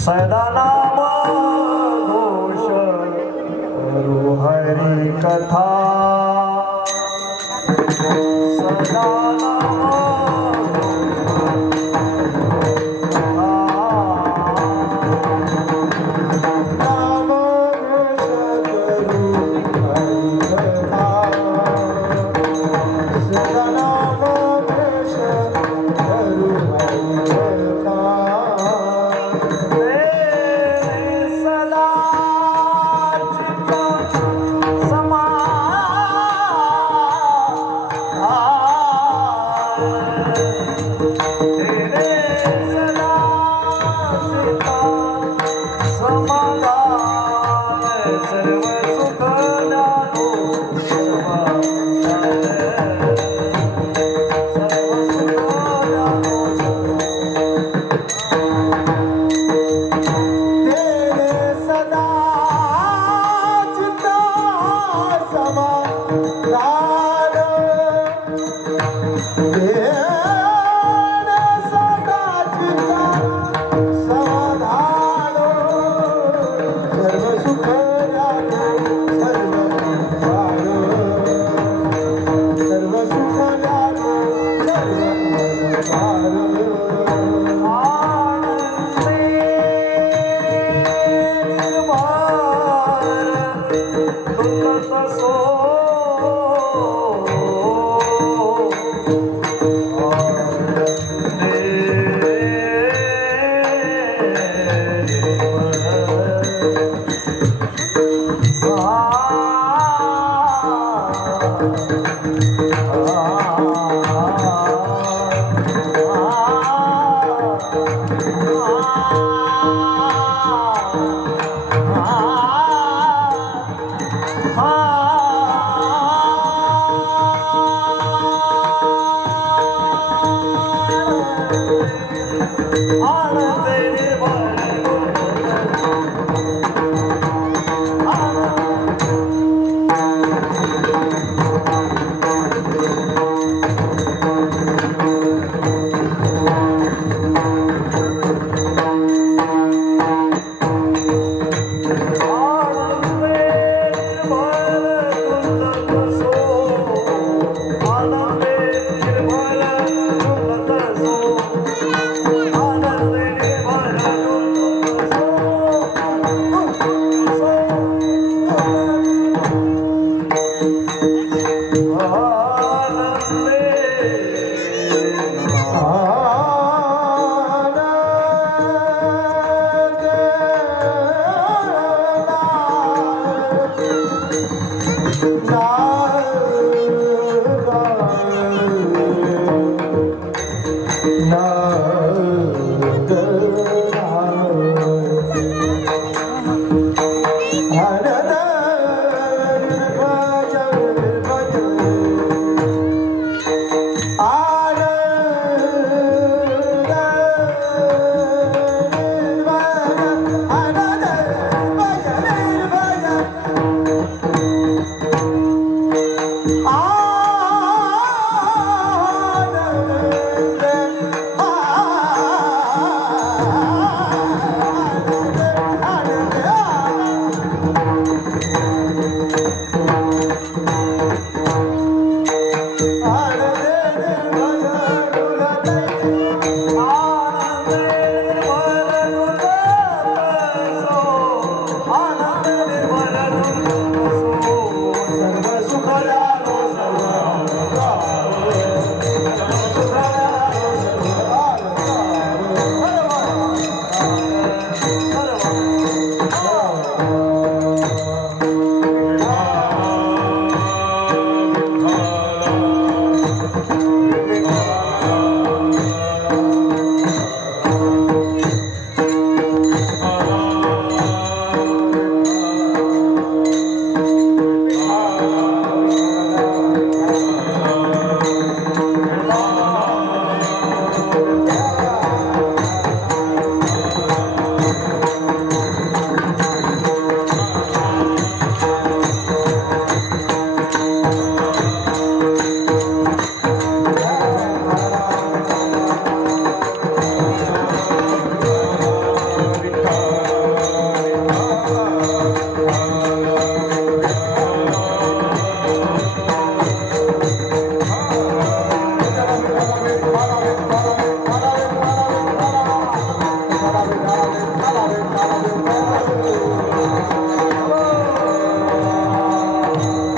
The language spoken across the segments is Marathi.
सदा नाम घोष करू हरि कथा सदा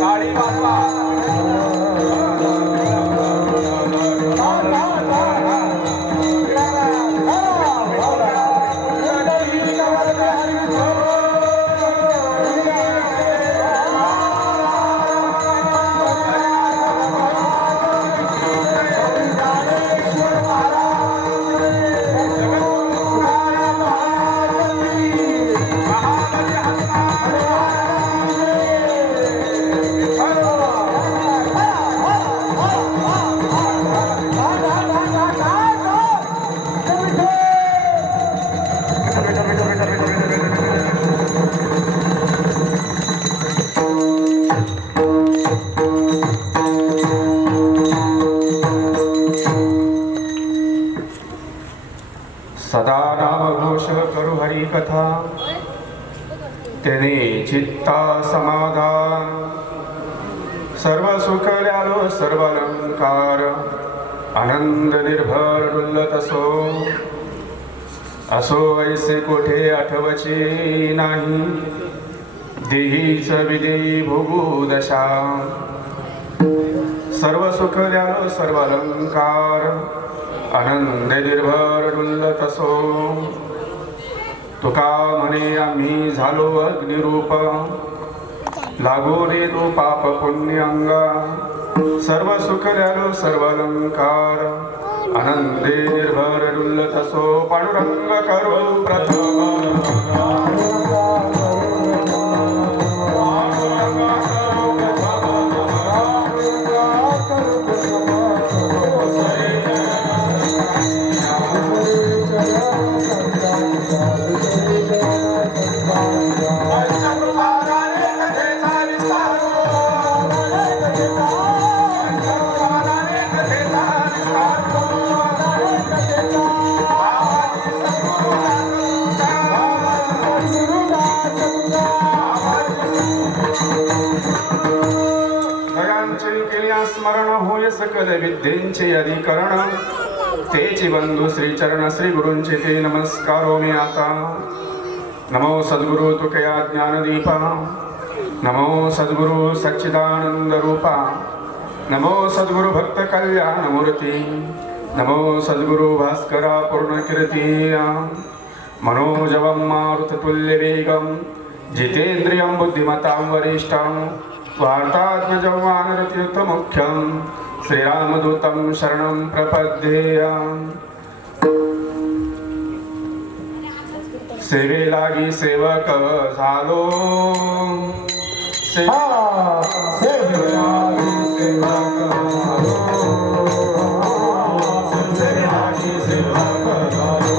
टाळी वाजवा. सदा नामघोष करू हरी कथा, तेने चित्ता समाधान. सर्व सुखल्यालो सर्व अलंकार, आनंद निर्भर डुल्लत असो ऐसे कोठे आठवची नाही. देहीच विदेही भोगू दशा, सर्व सुखल्यालो सर्व अलंकार, आनंद निर्भर डुल्लत असो. तुका म्हणे आम्ही झालो अग्निरूप, लागो रे तो पाप पुण्य अंगा. सर्व सुख द्यालो सर्व अलंकार, आनंदे निर्भर डुल्लत असो. पांडुरंग करो प्रथम, स्मरण होय सकल विद्येचे अधिकरण. तेची बंधू श्री चरण श्री गुरूंचे ते नमस्कारो मी आता. नमो सद्गुरु तुकया ज्ञानदीपा, नमो सद्गुरु सच्चिदानंद रूपा, नमो सद्गुरु भक्त कल्याण मूर्ती, नमो सद्गुरु भास्करा पूर्ण कीर्ती. मनोजवं मारुततुल्य वेगं, जितेन्द्रियं बुद्धिमतां वरिष्ठं, वार्तात्मजं वानरतीर्थमुख्यं, श्रीरामदूतं शरणं प्रपद्ये. सेवे लागी सेवक झालो, सेवे लागी सेवक झालो, सेवे लागी सेवक झालो.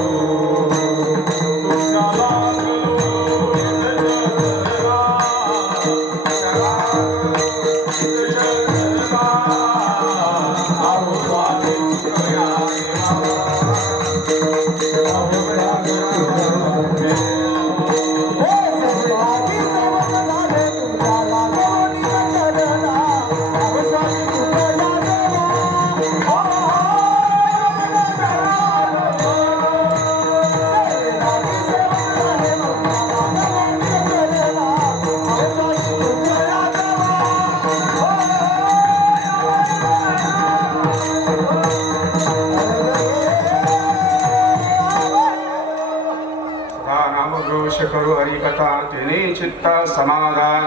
करू हरी कथा, तेने चित्ता समाधान.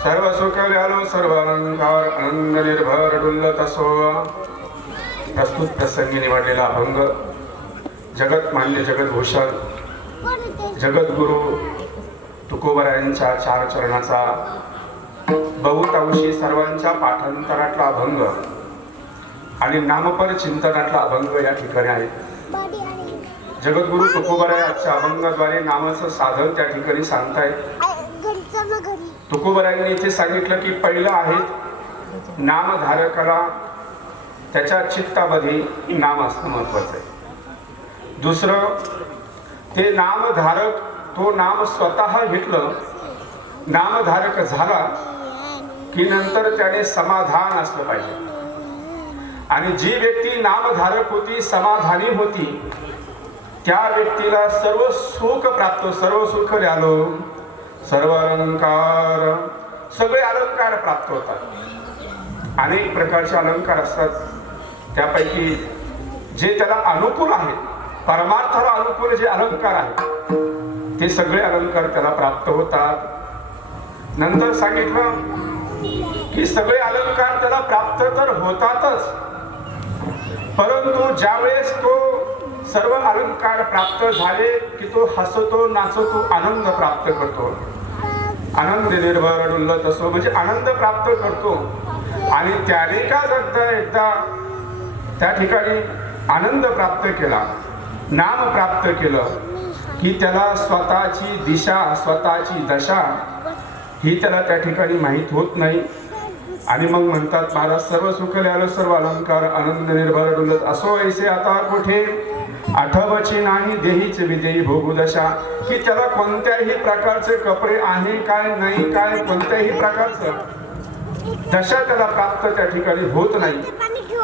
सर्व सुख व्यालो सर्व अलंकार, आनंद निर्भर डुल्लत असो. प्रस्तुत प्रसंगी निवडलेला अभंग जगतमान्य जगद्भूषण जगद्गुरु तुकोबरायांच्या चार चरणाचा बहुतांशी सर्वांच्या पाठांतरातला अभंग आणि नामपर चिंतनातला अभंग या ठिकाणी आहे. जगद्गुरु तुकोबराय आजच्या अभंगाद्वारे नामाचं साधन त्या ठिकाणी सांगतायत. तुकोबरायांनी इथे सांगितलं की पहिलं आहे नामधारकाला त्याच्या चित्तामध्ये नाम असणं महत्वाचं आहे. दुसरं ते नामधारक तो नाम स्वतः घेतलं, नामधारक झाला की नंतर त्याने समाधान असलं पाहिजे. आणि जी व्यक्ती नामधारक होती, समाधानी होती, त्या व्यक्तीला सर्व सुख प्राप्त, सर्व सुख झालो, सर्व अलंकार, सगळे अलंकार प्राप्त होतात. अनेक प्रकारचे अलंकार असतात, त्यापैकी जे त्याला अनुकूल आहेत, परमार्थाला अनुकूल जे अलंकार आहेत ते सगळे अलंकार त्याला प्राप्त होतात. नंतर सांगितलं की सगळे अलंकार त्याला प्राप्त तर होतातच, परंतु ज्यावेळेस तो सर्व अलंकार प्राप्त झाले की तो हसतो, नाचतो, आनंद प्राप्त करतो. आनंद निर्भर डुल्लत असो, म्हणजे आनंद प्राप्त करतो. आणि त्याने का एकदा त्या ठिकाणी आनंद प्राप्त केला, नाम प्राप्त केलं की त्याला स्वतःची दिशा, स्वतःची दशा ही त्याला त्या ठिकाणी माहीत होत नाही. आणि मग म्हणतात महाराज, सर्व सुख ल्यालो सर्व अलंकार, आनंद निर्भर डुलत असो ऐसे आता कोठे, आठवची नाही देहीचे विदेही भोगुदशा. की त्याला कोणत्याही प्रकारचे कपडे आहे काय, नाही काय, कोणत्याही प्रकारचं दशा त्याला प्राप्त त्या ठिकाणी होत नाही.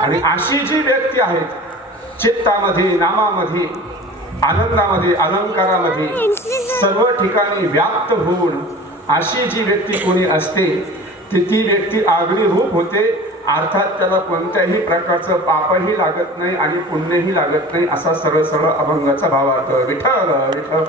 आणि अशी जी व्यक्ती आहेत चित्तामध्ये, नामामध्ये, आनंदामध्ये, अलंकारामध्ये सर्व ठिकाणी व्याप्त होऊन अशी जी व्यक्ती कोणी असते ती व्यक्ती आगळी रूप होते. अर्थात त्याला कोणत्याही प्रकारचं पापही लागत नाही आणि पुण्यही लागत नाही, असा सरळ सरळ अभंगाचा भावार्थ. विठ्ठल विठ्ठल.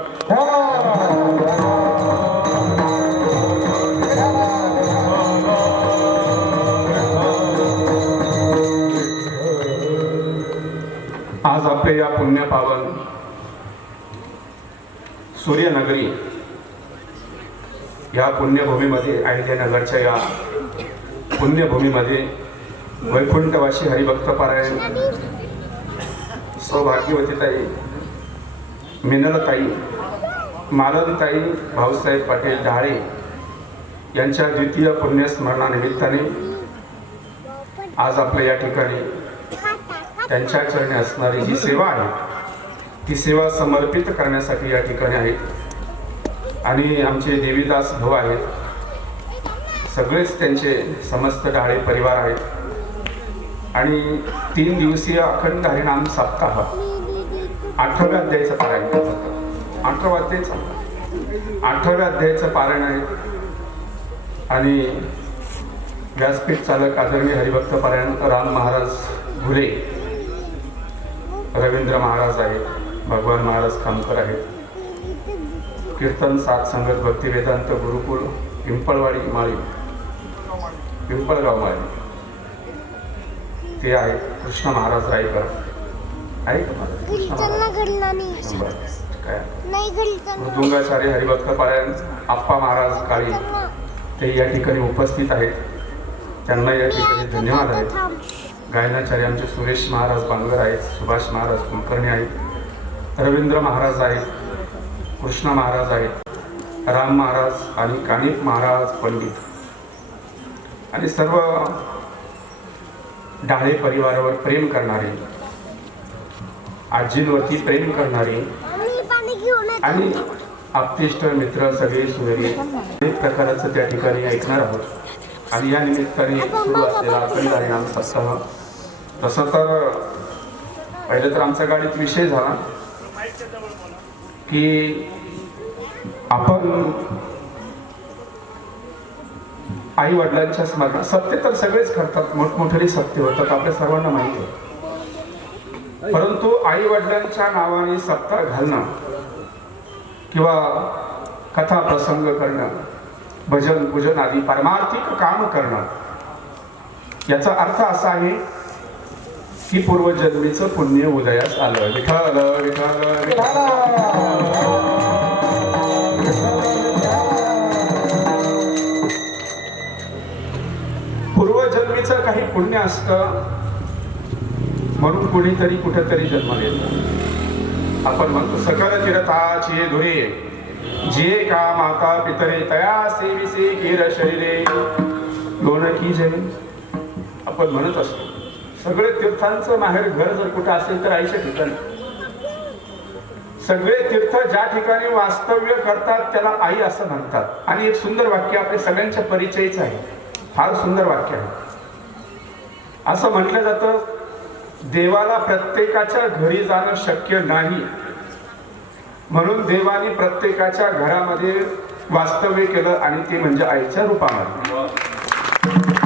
आज आपले या पुण्य पावन सूर्यनगरी या पुण्यभूमीमध्ये, अहिल्यानगरच्या या पुण्यभूमीमध्ये वैकुंठवासी हरिभक्त पारायण सौभाग्यवतीताई, मिनलताई, मालनताई भाऊसाहेब पाटील ढाळे यांच्या द्वितीय पुण्यस्मरणानिमित्ताने आज आपल्या या ठिकाणी त्यांच्या चरणी असणारी जी सेवा आहे ती सेवा समर्पित करण्यासाठी या ठिकाणी आहेत. आणि आमचे देवीदास भाऊ आहेत, सगळेच त्यांचे समस्त ढाळे परिवार आहेत. आणि 3 दिवसीय अखंड हरिनाम सप्ताह 8व्या अध्यायाचं पारायण करतात. 8व्या अध्यायाचं पारायण आहे. आणि व्यासपीठ चालक आदरणीय हरिभक्त पारायण राम महाराज घुले, रवींद्र महाराज आहेत, भगवान महाराज खामकर आहेत, कीर्तन सात संगत भक्ती वेदांत गुरुकुल पिंपळवाडी माळी, पिंपळगाव माळी ते आहेत. कृष्ण महाराज रायकर आहे का मृदुंगाचार्य हरिभक्त पारायण आप्पा महाराज काळी ते या ठिकाणी उपस्थित आहेत. त्यांना या ठिकाणी धन्यवाद आहेत. गायनाचार्य आमचे सुरेश महाराज बांगर आहेत, सुभाष महाराज कुलकर्णी आहेत, रवींद्र महाराज आहेत, कृष्ण महाराज आहेत, राम महाराज आणि कानिक महाराज पंडित आणि सर्व ढाळे परिवारावर प्रेम करणारे, आजींवरती प्रेम करणारे आणि आप्तेष्ट मित्र सगळे सुरेरी अनेक प्रकाराचं त्या ठिकाणी ऐकणार आहोत. आणि या निमित्ताने सुरू असलेला अखंड हरिनाम सप्ताह, तसं तर पहिलं तर आमच्या गाडीत विषय झाला की आपण आई वडिलांच्या स्मरणात, सत्य तर सगळेच करतात, मोठमोठे सत्य होतात, आपल्या सर्वांना माहिती आहे. परंतु आई वडिलांच्या नावाने सप्ताह घालणं किंवा कथा प्रसंग करणं, भजन पूजन आदी परमार्थिक काम करणं, याचा अर्थ असा आहे की पूर्वजन्मीचं पुण्य उदयास आलं. विठ्ठल विठ्ठल विठ्ठल. पूर्वजन्मीचं काही पुण्य असतं म्हणून कुणीतरी कुठेतरी जन्म येतो. आपण म्हणतो सकल तीर्थाची धुरे जे का माता पितरे तया सेविसे केर शरीरे लोण की जय. आपण म्हणत असतो सगळे तीर्थांचं माहेर घर जर कुठं असेल तर आईच्या ठिकाणी. सगळे तीर्थ ज्या ठिकाणी वास्तव्य करतात त्याला आई असं म्हणतात. आणि एक सुंदर वाक्य आपल्या सगळ्यांच्या परिचयच आहे, फार सुंदर वाक्य आहे. असं म्हटलं जातं देवाला प्रत्येकाच्या घरी जाणं शक्य नाही, म्हणून देवाने प्रत्येकाच्या घरामध्ये वास्तव्य केलं आणि ते म्हणजे आईच्या रूपामध्ये.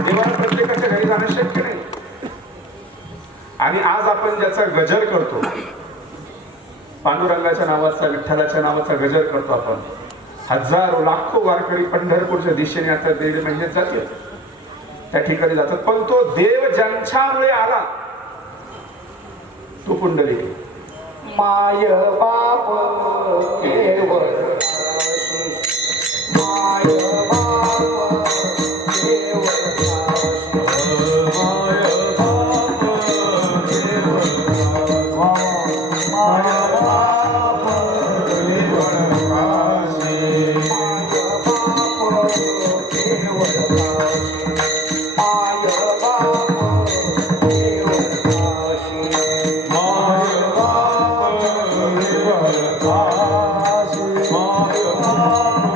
देवाला प्रत्येकाच्या घरी जाणं शक्य नाही. आणि आज आपण ज्याचा गजर करतो, पांडुरंगाच्या नावाचा, विठ्ठलाच्या नावाचा गजर करतो आपण, हजारो लाखो वारकरी पंढरपूरच्या दिशेने आता 1.5 महिन्यात जातील, त्या ठिकाणी जातात. पण तो देव ज्यांच्यामुळे आला तो पुंडलिक. माय बाप केवळ माय बाप केवळ माय बाप केवळ माय बाप केवळ माय बाप